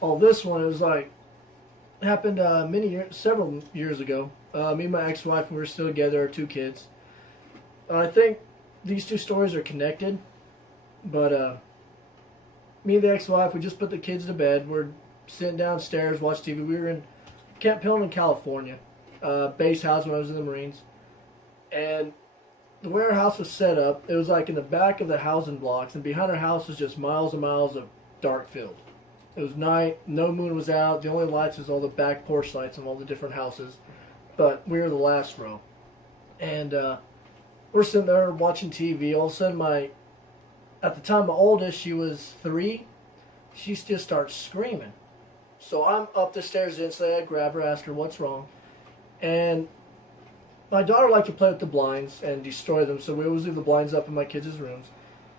Oh, this one, it was like, happened several years ago. Me and my ex-wife, we were still together, our two kids. I think these two stories are connected, but me and the ex-wife, we just put the kids to bed. We're sitting downstairs, watch TV. We were in Camp Pendleton, California, base house when I was in the Marines. And the way our house was set up, it was like in the back of the housing blocks, and behind our house was just miles and miles of dark field. It was night, no moon was out, the only lights was all the back porch lights of all the different houses. But we were the last row. And we're sitting there watching TV. All of a sudden, at the time, my oldest, she was 3, she just starts screaming. So I'm up the stairs instantly. I grab her, ask her what's wrong. And my daughter liked to play with the blinds and destroy them, so we always leave the blinds up in my kids' rooms.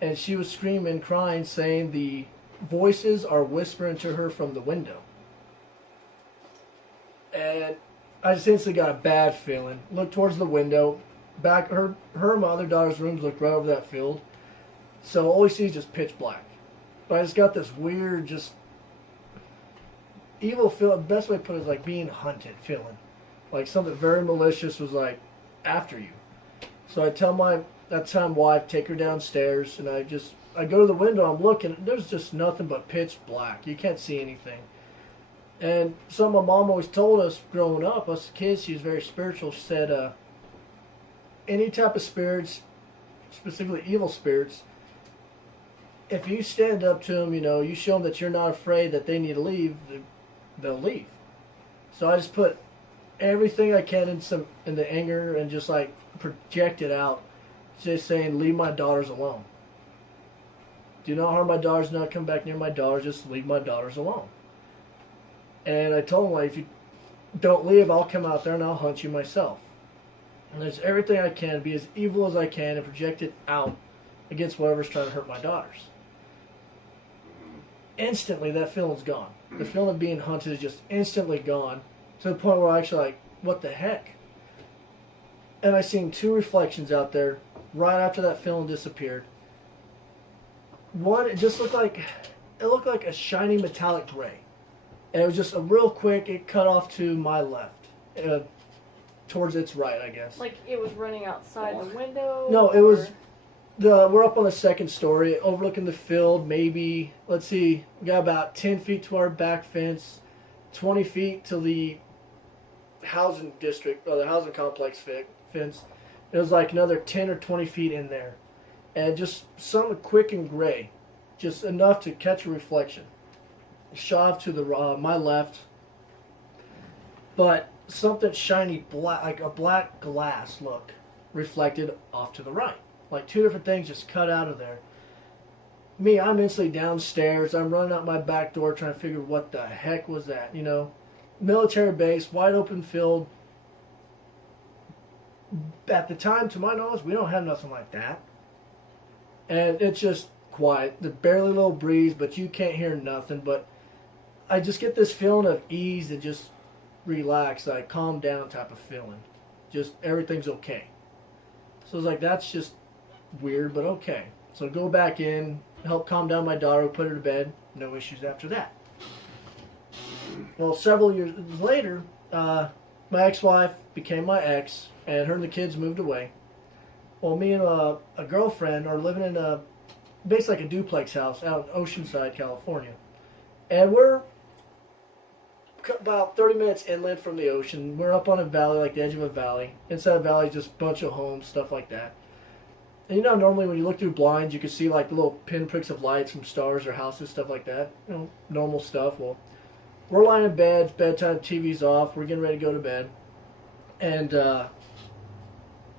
And she was screaming, crying, saying the voices are whispering to her from the window. And I just instantly got a bad feeling. Looked towards the window. Back, her and my other daughter's rooms looked right over that field. So all we see is just pitch black. But I just got this weird, just evil feeling. The best way to put it is like being hunted feeling. Like something very malicious was like after you. So I tell my that time wife, take her downstairs, and I go to the window, I'm looking, there's just nothing but pitch black. You can't see anything. And something my mom always told us growing up, us kids, she was very spiritual. She said, any type of spirits, specifically evil spirits, if you stand up to them, you show them that you're not afraid that they need to leave, they'll leave. So I just put everything I can in the anger and just like project it out, just saying, leave my daughters alone. Do not harm my daughters, do not come back near my daughters, just leave my daughters alone. And I told him, like, if you don't leave, I'll come out there and I'll hunt you myself. And there's everything I can to be as evil as I can and project it out against whatever's trying to hurt my daughters. Instantly, that feeling's gone. The feeling of being hunted is just instantly gone, to the point where I actually like, what the heck? And I seen 2 reflections out there right after that feeling disappeared. One, it looked like a shiny metallic gray. And it was just a real quick, it cut off to my left. Towards its right, I guess. Like it was running outside the window? No, it was, we're up on the 2nd story, overlooking the field, maybe, let's see, we got about 10 feet to our back fence, 20 feet to the housing district, or the housing complex fence. It was like another 10 or 20 feet in there. And just something quick and gray, just enough to catch a reflection. Shot off to my left, but something shiny black, like a black glass look, reflected off to the right. Like 2 different things just cut out of there. Me, I'm instantly downstairs. I'm running out my back door trying to figure what the heck was that, Military base, wide open field. At the time, to my knowledge, we don't have nothing like that. And it's just quiet. There's barely a little breeze, but you can't hear nothing. But I just get this feeling of ease and just relax, like calm down type of feeling. Just everything's okay. So it's like, that's just weird, but okay. So go back in, help calm down my daughter, put her to bed. No issues after that. Well, several years later, my ex-wife became my ex, and her and the kids moved away. Well, me and a girlfriend are living in basically like a duplex house out in Oceanside, California. And we're about 30 minutes inland from the ocean. We're up on a valley, like the edge of a valley. Inside the valley, just a bunch of homes, stuff like that. And normally when you look through blinds, you can see like the little pinpricks of lights from stars or houses, stuff like that. Normal stuff. Well, we're lying in bed, it's bedtime, TV's off, we're getting ready to go to bed. And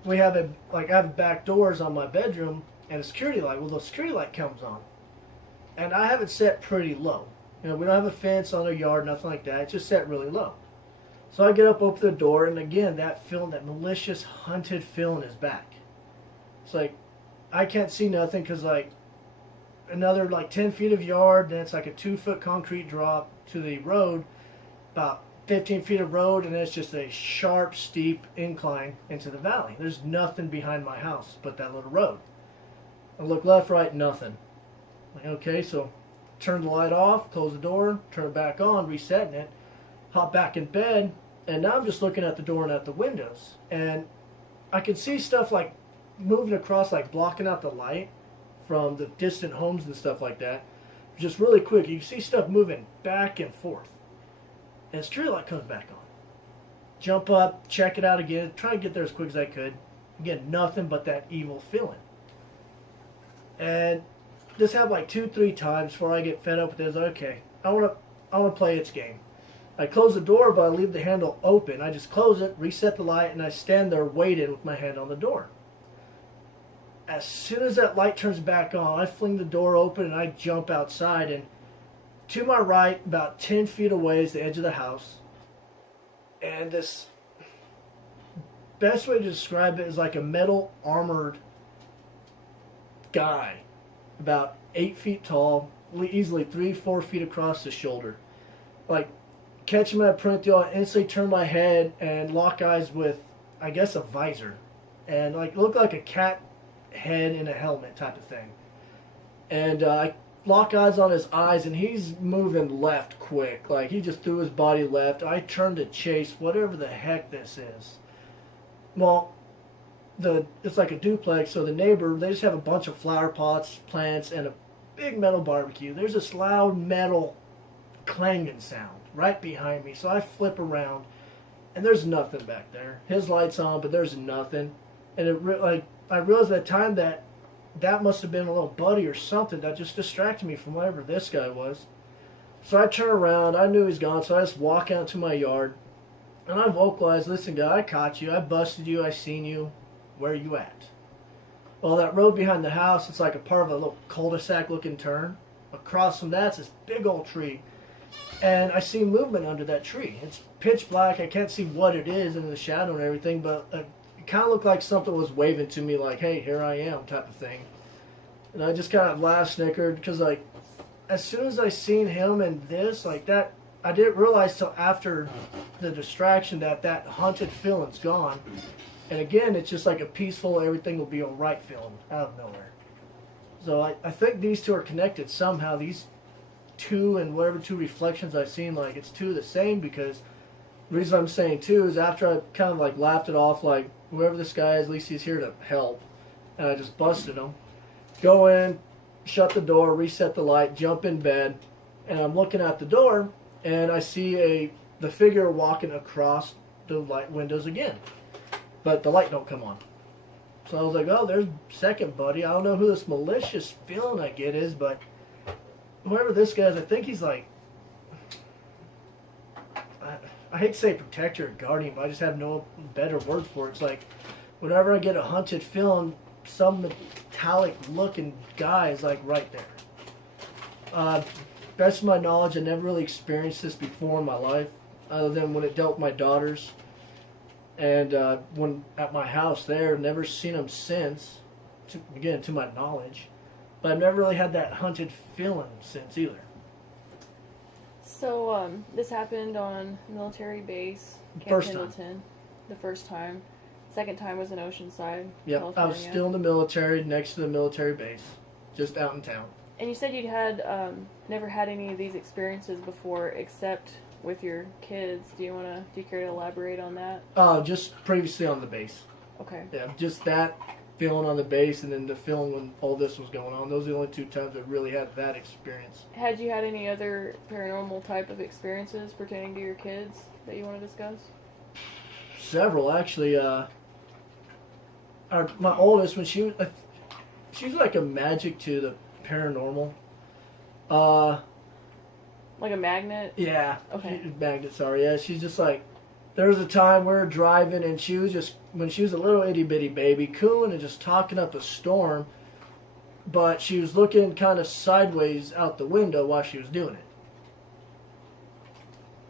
we have I have back doors on my bedroom and a security light. Well, the security light comes on. And I have it set pretty low. We don't have a fence on our yard, nothing like that. It's just set really low. So I get up, open the door, and again, that feeling, that malicious, hunted feeling is back. It's like, I can't see nothing because, like, another, 10 feet of yard, then it's like a 2-foot concrete drop to the road, about 15 feet of road, and then it's just a sharp, steep incline into the valley. There's nothing behind my house but that little road. I look left, right, nothing. Like, okay, so turn the light off, close the door, turn it back on, resetting it, hop back in bed, and now I'm just looking at the door and at the windows. And I can see stuff like moving across, like blocking out the light from the distant homes and stuff like that. Just really quick, you can see stuff moving back and forth. And the street light comes back on. Jump up, check it out again, try to get there as quick as I could. Again, nothing but that evil feeling. And this happened like 2-3 times before I get fed up with it. I was like, okay, I want to play its game. I close the door, but I leave the handle open. I just close it, reset the light, and I stand there waiting with my hand on the door. As soon as that light turns back on, I fling the door open and I jump outside. And to my right, about 10 feet away, is the edge of the house. And this, best way to describe it is like a metal armored guy, about 8 feet tall, easily 3-4 feet across the shoulder. Like, catch him at a print deal, I instantly turn my head and lock eyes with, I guess, a visor. And like, look like a cat head in a helmet type of thing. And I lock eyes on his eyes, and he's moving left quick. Like, he just threw his body left. I turn to chase whatever the heck this is. Well, it's like a duplex, so the neighbor, they just have a bunch of flower pots, plants, and a big metal barbecue. There's this loud metal clanging sound right behind me. So I flip around, and there's nothing back there. His light's on, but there's nothing. And I realized at the time that must have been a little buddy or something that just distracted me from whatever this guy was. So I turn around. I knew he's gone, so I just walk out to my yard. And I vocalized, listen, guy, I caught you. I busted you. I seen you. Where are you at? Well, that road behind the house, it's like a part of a little cul-de-sac looking turn. Across from that's this big old tree. And I see movement under that tree. It's pitch black. I can't see what it is in the shadow and everything, but it kind of looked like something was waving to me like, hey, here I am type of thing. And I just kind of laughed, snickered, because like, as soon as I seen him and this, like that, I didn't realize till after the distraction that haunted feeling's gone. And again, it's just like a peaceful, everything will be all right feeling out of nowhere. So I think these two are connected somehow. These two and whatever two reflections I've seen, like it's two of the same, because the reason I'm saying two is after I kind of like laughed it off, like whoever this guy is, at least he's here to help. And I just busted him. Go in, shut the door, reset the light, jump in bed, and I'm looking at the door, and I see the figure walking across the light windows again. But the light don't come on. So I was like, oh, there's second buddy. I don't know who this malicious feeling I get is, but whoever this guy is, I think he's like, I hate to say protector or guardian, but I just have no better word for it. It's like, whenever I get a haunted feeling, some metallic looking guy is like right there. Best of my knowledge, I never really experienced this before in my life, other than when it dealt with my daughters. And when at my house there, never seen them since, to my knowledge. But I've never really had that haunted feeling since either. So this happened on military base, Camp First Pendleton. time. The first time. Second time was in Oceanside, Yep, California. I was still in the military, next to the military base, just out in town. And you said you'd had never had any of these experiences before, except with your kids. Do you care to elaborate on that? Just previously on the base. Okay. Yeah, just that feeling on the base, and then the feeling when all this was going on. Those are the only two times I really had that experience. Had you had any other paranormal type of experiences pertaining to your kids that you want to discuss? Several, actually. My oldest, when she was like a magic to the paranormal. Like a magnet? Yeah. Okay. Magnet, sorry. Yeah, she's just like, there was a time we were driving, and she was just, when she was a little itty bitty baby, cooing and just talking up a storm, but she was looking kind of sideways out the window while she was doing it.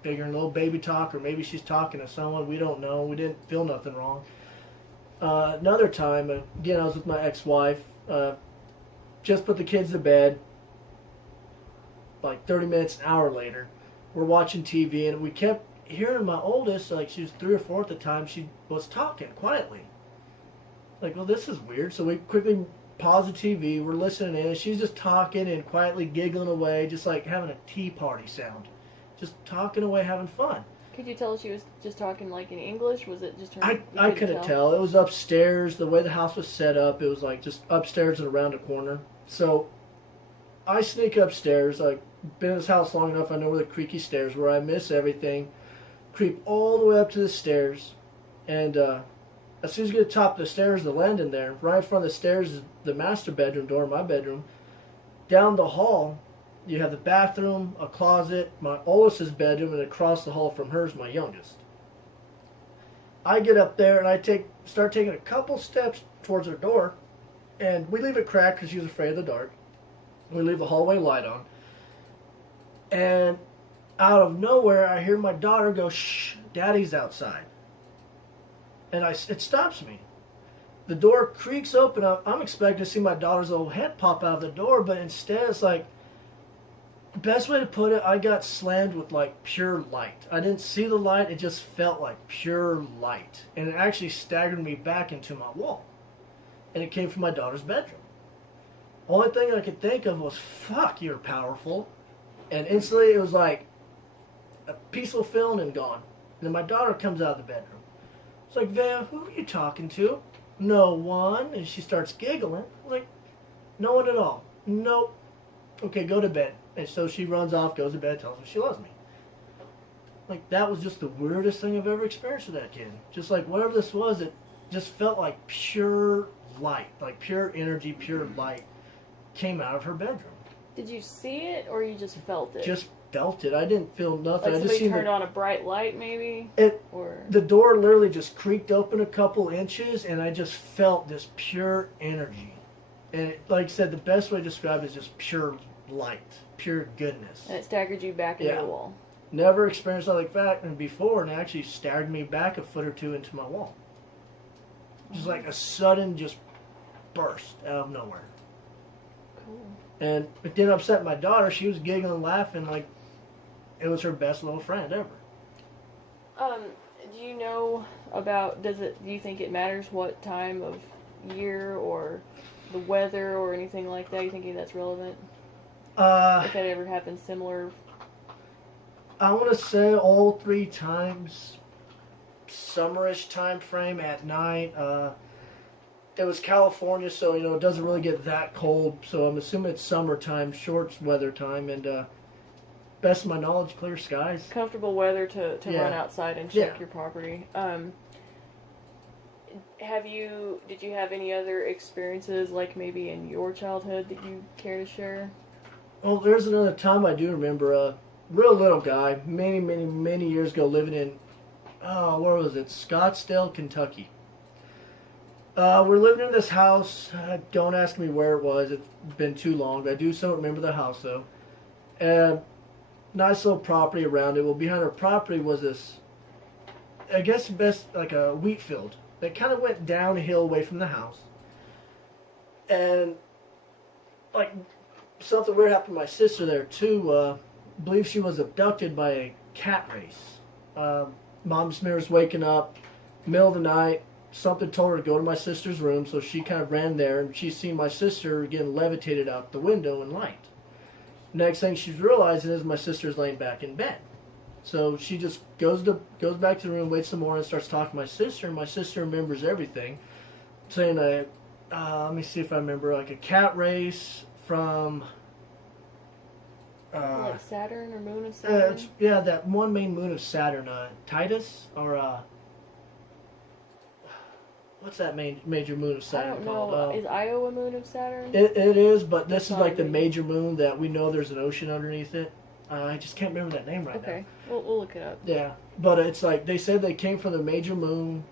Figuring little baby talk, or maybe she's talking to someone, we don't know, we didn't feel nothing wrong. Another time, again, I was with my ex-wife, just put the kids to bed, like 30 minutes, an hour later, we're watching TV, and we kept hearing my oldest, like she was 3 or 4 at the time, she was talking quietly. Like, well, this is weird. So we quickly pause the TV, we're listening in, and she's just talking and quietly giggling away, just like having a tea party sound. Just talking away, having fun. Could you tell she was just talking like in English? Was it just her? I couldn't tell. It was upstairs. The way the house was set up, it was like just upstairs and around a corner. So I sneak upstairs. Like, been in this house long enough, I know where the creaky stairs were. I miss everything. Creep all the way up to the stairs. And as soon as you get to the top of the stairs, the landing there, right in front of the stairs is the master bedroom door, my bedroom. Down the hall, you have the bathroom, a closet, my oldest's bedroom, and across the hall from hers, my youngest. I get up there and I start taking a couple steps towards her door, and we leave it cracked because she's afraid of the dark. We leave the hallway light on, and out of nowhere, I hear my daughter go, "Shh, Daddy's outside." And it stops me. The door creaks open. I'm expecting to see my daughter's little head pop out of the door, but instead it's like, best way to put it, I got slammed with like pure light. I didn't see the light, it just felt like pure light. And it actually staggered me back into my wall. And it came from my daughter's bedroom. Only thing I could think of was, fuck, you're powerful. And instantly it was like a peaceful feeling and gone. And then my daughter comes out of the bedroom. It's like, Vea, who are you talking to? No one. And she starts giggling. Like, no one at all. Nope. Okay, go to bed. And so she runs off, goes to bed, tells me she loves me. Like, that was just the weirdest thing I've ever experienced with that kid. Just like whatever this was, it just felt like pure light, like pure energy, pure light came out of her bedroom. Did you see it or you just felt it? Just felt it. I didn't feel nothing. Like I just somebody turned on a bright light, maybe? The door literally just creaked open a couple inches, and I just felt this pure energy. And like I said, the best way to describe it is just pure light, pure goodness. And it staggered you back into the wall. Never experienced something like that before, and it actually staggered me back a foot or two into my wall. Just like a sudden just burst out of nowhere. Cool. And it didn't upset my daughter. She was giggling and laughing like it was her best little friend ever. Do you know about, do you think it matters what time of year or the weather or anything like that? Are you thinking that's relevant? If that ever happened similar? I want to say all 3 times, summerish time frame at night. It was California, so it doesn't really get that cold. So I'm assuming it's summertime, short weather time, and best of my knowledge, clear skies. Comfortable weather to run outside and check your property. Did you have any other experiences, like maybe in your childhood, that you care to share? Oh, there's another time I do remember. A real little guy, many years ago, living in, where was it? Scottsdale, Kentucky. We're living in this house. Don't ask me where it was. It's been too long. But I do still remember the house, though. And nice little property around it. Well, behind our property was this, I guess, like a wheat field that kind of went downhill away from the house. And like something weird happened to my sister there too. I believe she was abducted by a cat race. Mom just remembers waking up, middle of the night. Something told her to go to my sister's room, so she kind of ran there, and she's seen my sister getting levitated out the window in light. Next thing she's realizing is my sister's laying back in bed. So she just goes back to the room, waits some more, and starts talking to my sister. And my sister remembers everything, saying, let me see if I remember, like a cat race from like Saturn or moon of Saturn? That one main moon of Saturn, Titus, or what's that major moon of Saturn I don't called? know. Is Io a moon of Saturn? It is, but this is like the major moon that we know there's an ocean underneath it. I just can't remember that name right now. Okay, we'll look it up. Yeah, but it's like they said they came from the major moon,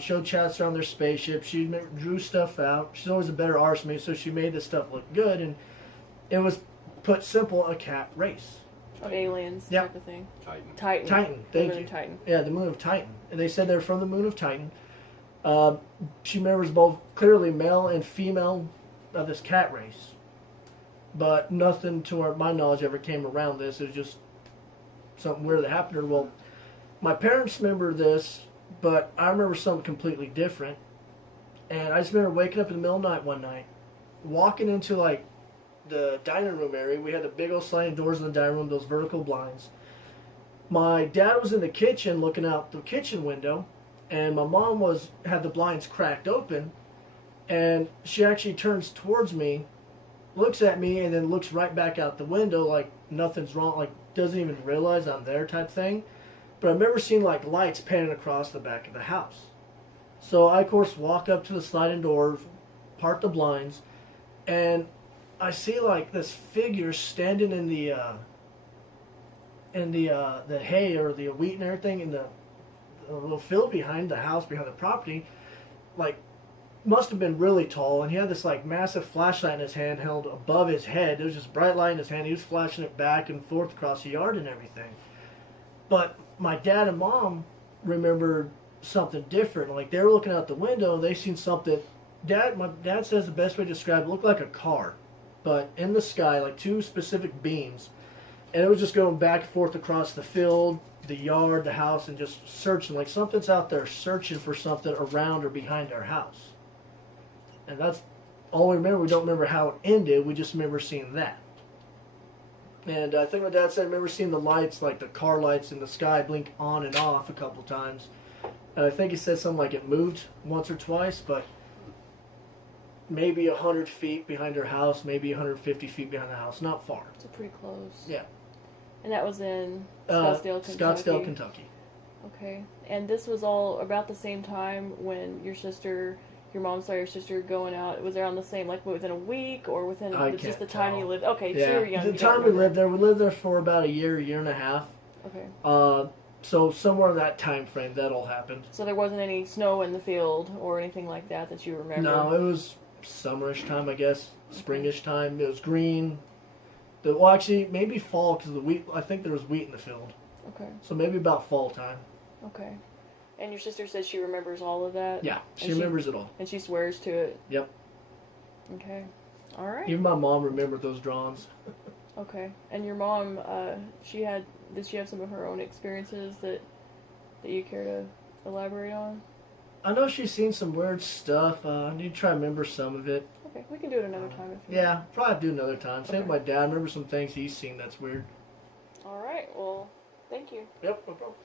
showed chats around their spaceship. She drew stuff out. She's always a better arsonist, so she made this stuff look good. And it was, put simple, a cat race. Of aliens, type of thing. Titan. Titan, thank you. Titan. Yeah, the moon of Titan. And they said they're from the moon of Titan. She remembers both clearly male and female of this cat race. But nothing to my knowledge ever came around this. It was just something weird that happened to her. Well, my parents remember this, but I remember something completely different. And I just remember waking up in the middle of the night one night, walking into like the dining room area. We had the big old sliding doors in the dining room, those vertical blinds. My dad was in the kitchen looking out the kitchen window, and my mom had the blinds cracked open, and she actually turns towards me, looks at me, and then looks right back out the window like nothing's wrong, like doesn't even realize I'm there type thing. But I remember seeing like lights panning across the back of the house. So I, of course, walk up to the sliding doors, part the blinds, and I see like this figure standing in the hay or the wheat and everything in the little field behind the house, behind the property. Like, must have been really tall, and he had this like massive flashlight in his hand held above his head. There was just bright light in his hand. He was flashing it back and forth across the yard and everything. But my dad and mom remembered something different. Like, they were looking out the window and they seen something. My dad says the best way to describe it looked like a car, but in the sky, like two specific beams, and it was just going back and forth across the field, the yard, the house, and just searching. Like something's out there searching for something around or behind our house. And that's all we remember. We don't remember how it ended. We just remember seeing that. And I think my dad said I remember seeing the lights, like the car lights in the sky, blink on and off a couple times. And I think he said something like it moved once or twice, but maybe 100 feet behind our house, maybe 150 feet behind the house. Not far. So pretty close. Yeah. And that was in Scottsdale, Kentucky? Scottsdale, Kentucky. Okay. And this was all about the same time when your mom saw your sister going out. Was there on the same, like within a week or within just the time you lived? Okay, yeah. So you were young. The time we lived there for about a year and a half. Okay. So somewhere in that time frame, that all happened. So there wasn't any snow in the field or anything like that you remember? No, it was summerish time, I guess. Springish time. It was green. Well, actually, maybe fall because of the wheat. I think there was wheat in the field. Okay. So maybe about fall time. Okay. And your sister says she remembers all of that? Yeah, she remembers it all. And she swears to it? Yep. Okay. All right. Even my mom remembered those drawings. Okay. And your mom, did she have some of her own experiences that you care to elaborate on? I know she's seen some weird stuff. I need to try to remember some of it. Okay, we can do it another time if you want. Probably do another time. Same with my dad. I remember some things he's seen that's weird. All right. Well, thank you. Yep, no problem.